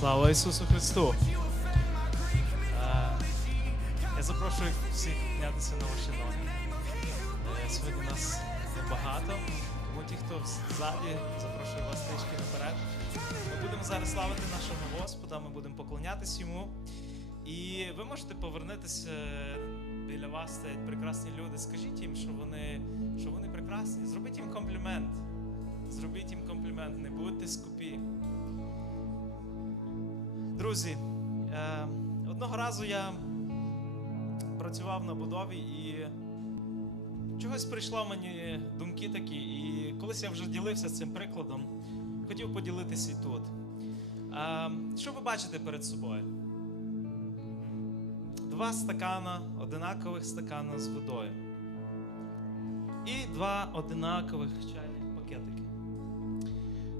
Слава Ісусу Христу! Е, Я запрошую всіх піднятися на ваші ноги. Е, Сьогодні нас багато, тому ті, хто ззаді, запрошую вас трішки наперед. Ми будемо зараз славити нашого Господа, ми будемо поклонятись йому. І ви можете повернутися біля вас стоять прекрасні люди. Скажіть їм, що вони, що вони прекрасні. Зробіть їм комплімент. Зробіть їм комплімент, не будьте скупі. Друзі, е, одного разу я працював на будові і чогось прийшло мені думки такі. І колись я вже ділився цим прикладом, хотів поділитися і тут. Е, що ви бачите перед собою? Два стакана, одинакових стакана з водою. І два одинакових чайних пакетики.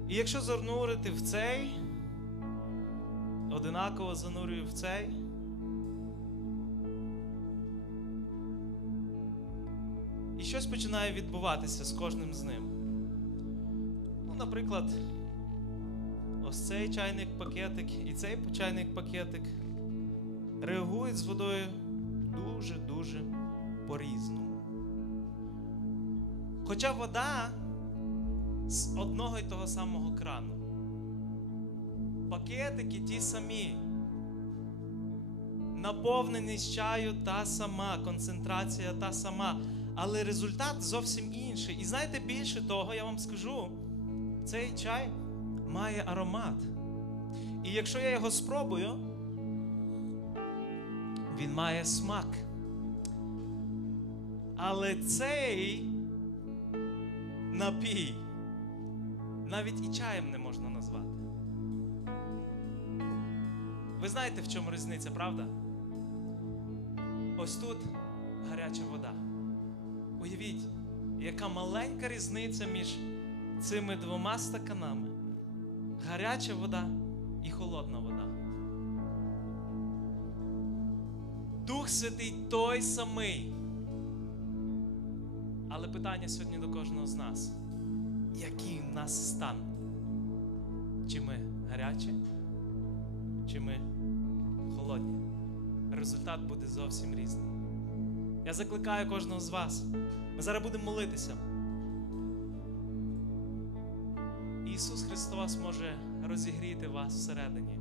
І якщо занурити в цей, одинаково занурюю в цей. І щось починає відбуватися з кожним з ним. Ну, наприклад, ось цей чайник пакетик і цей чайник пакетик реагують з водою дуже-дуже по-різному. Хоча вода з одного і того самого крану. Пакетики ті самі. Наповненість чаю та сама, концентрація та сама. Але результат зовсім інший. І знаєте, більше того, я вам скажу, цей чай має аромат. І якщо я його спробую, він має смак. Але цей напій навіть і чаєм не можна назвати. Ви знаєте, в чому різниця, правда? Ось тут гаряча вода. Уявіть, яка маленька різниця між цими двома стаканами: гаряча вода і холодна вода. Дух Святий той самий. Але питання сьогодні до кожного з нас: який в нас стан? Чи ми гарячі, чи ми холодні? Результат буде зовсім різний. Я закликаю кожного з вас. Ми зараз будемо молитися. Ісус Христос може розігріти вас всередині.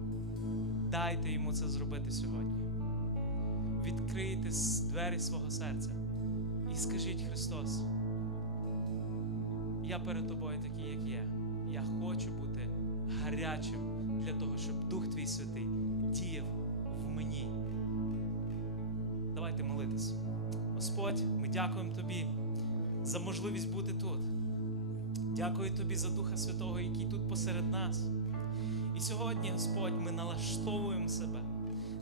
Дайте йому це зробити сьогодні. Відкрийте двері свого серця і скажіть Христос, я перед тобою такий, як є. Я хочу бути гарячим для того, щоб Дух Твій Святий діяв молитись. Господь, ми дякуємо Тобі за можливість бути тут. Дякую Тобі за Духа Святого, який тут посеред нас. І сьогодні, Господь, ми налаштовуємо себе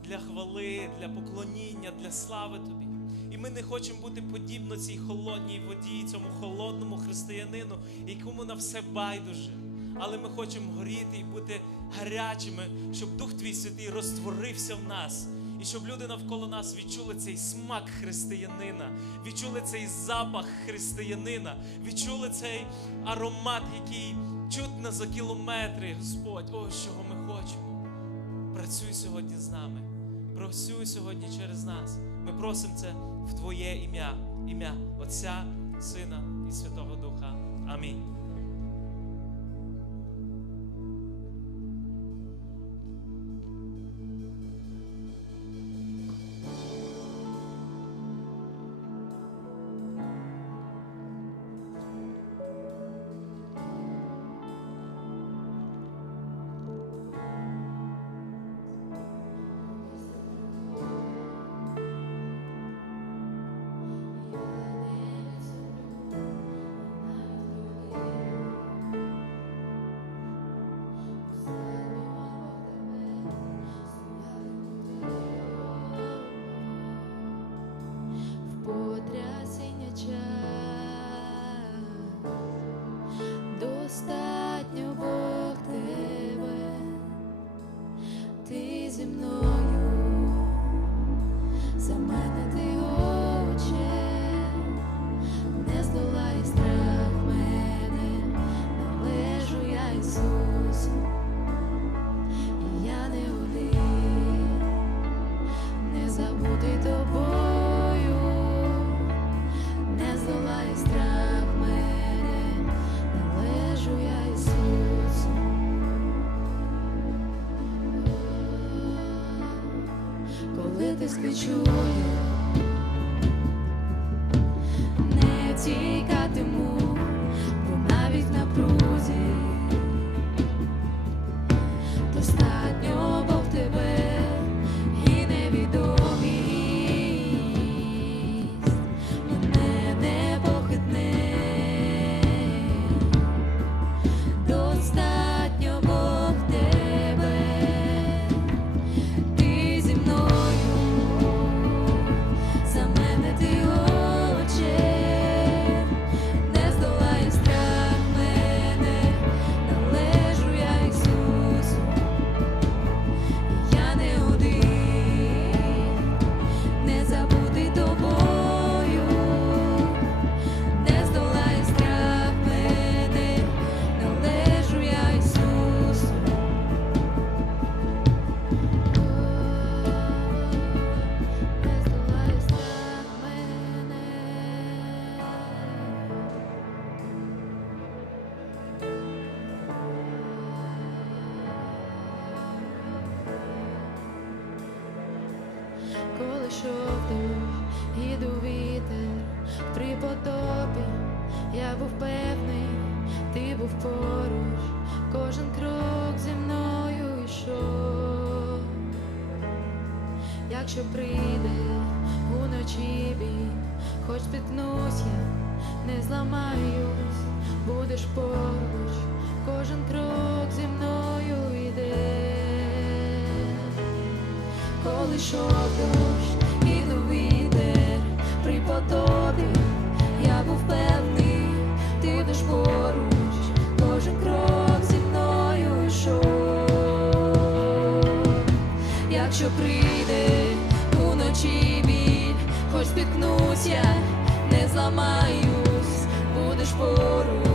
для хвали, для поклоніння, для слави Тобі. І ми не хочемо бути подібно цій холодній воді, цьому холодному християнину, якому на все байдуже. Але ми хочемо горіти і бути гарячими, щоб Дух Твій Святий розтворився в нас. І щоб люди навколо нас відчули цей смак християнина, відчули цей запах християнина, відчули цей аромат, який чутно за кілометри, Господь, ось чого ми хочемо. Працюй сьогодні з нами. Працюй сьогодні через нас. Ми просимо це в Твоє ім'я, ім'я Отця, Сина і Святого Духа. Амінь. свічою. Що прийде уночі бій, хоч спітнусь я, не зламаюсь, будеш поруч, кожен крок зі мною йде, коли що дощ і вітер при потопі, я був певний, ти будеш поруч, кожен крок зі мною йшов, якщо прийде хоч спіткнусь не зламаюсь, будеш поруч.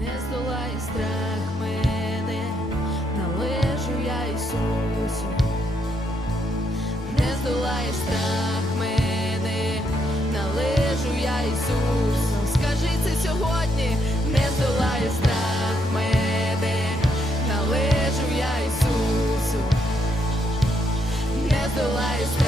не здолай страх мене, належу я Ісусу, не здолай страх мене, належу я Ісусу. Скажи це сьогодні, не здолає страх мене, належу я Ісусу, не здолай страх.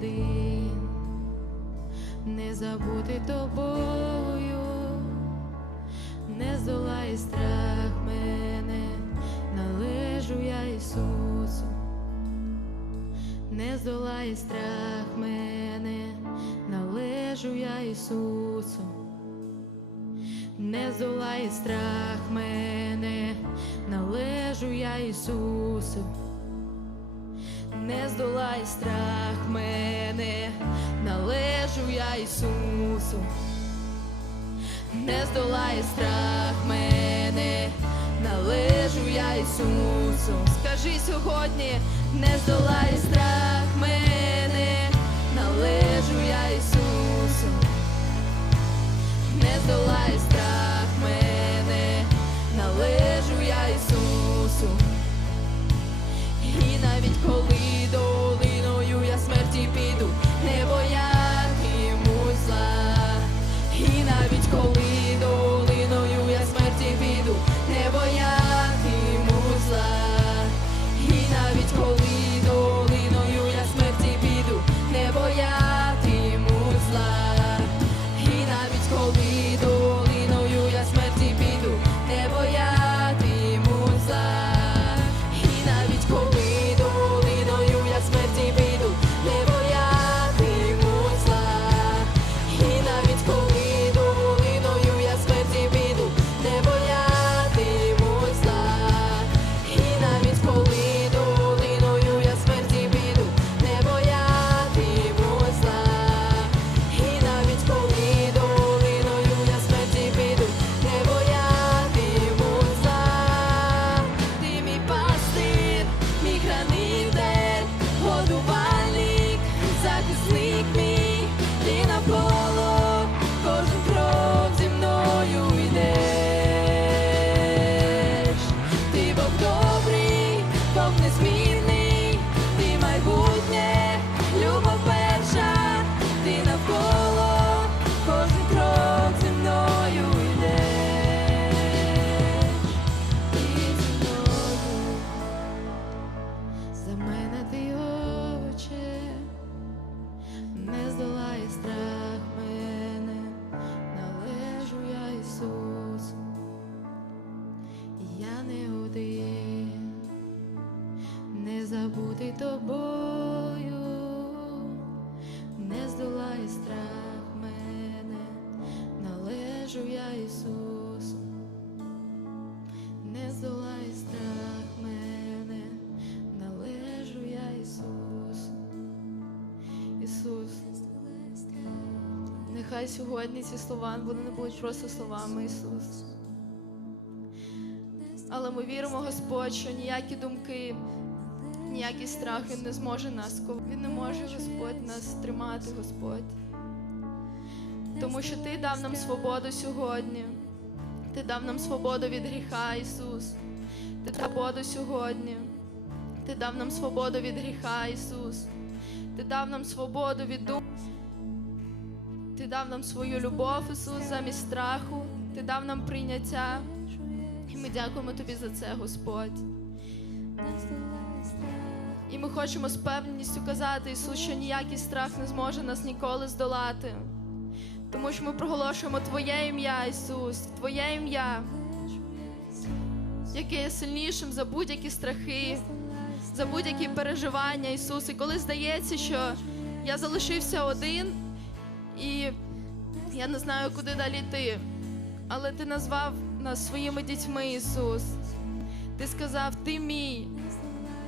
один, не забути тобою, не здолає страх мене, належу я Ісусу, не здолає страх мене, належу я Ісусу, не здолає страх мене, належу я Ісусу. Не здолай страх мене, належу я Ісусу, не здолай страх мене, належу я Ісусу. Скажи сьогодні, не здолай страх мене, належу я Ісусу, не здолай страх мене, належу я Ісусу. І навіть коли забути тобою, не здолає страх мене, належу я Ісусу. Не здолай страх мене, належу я Ісусу. Ісус, нехай сьогодні ці слова вони не будуть просто словами Ісус. Але ми віримо, Господь, що ніякі думки, ніякий страх Він не зможе нас Він не може, Господь, нас тримати, Господь. Тому що Ти дав нам свободу сьогодні. Ти дав нам свободу від гріха, Ісус. Ти дав свободу сьогодні. Ти дав нам свободу від гріха, Ісус. Ти дав нам свободу від дум. Ти дав нам свою любов, Ісус, замість страху. Ти дав нам прийняття. І ми дякуємо Тобі за це, Господь. І ми хочемо з певністю казати, Ісус, що ніякий страх не зможе нас ніколи здолати. Тому що ми проголошуємо Твоє ім'я, Ісус, Твоє ім'я, яке є сильнішим за будь-які страхи, за будь-які переживання, Ісус. І коли здається, що я залишився один і я не знаю, куди далі йти, але Ти назвав нас своїми дітьми, Ісус. Ти сказав, Ти мій,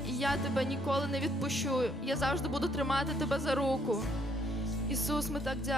і я тебе ніколи не відпущу. Я завжди буду тримати тебе за руку. Ісус, ми так дякуємо.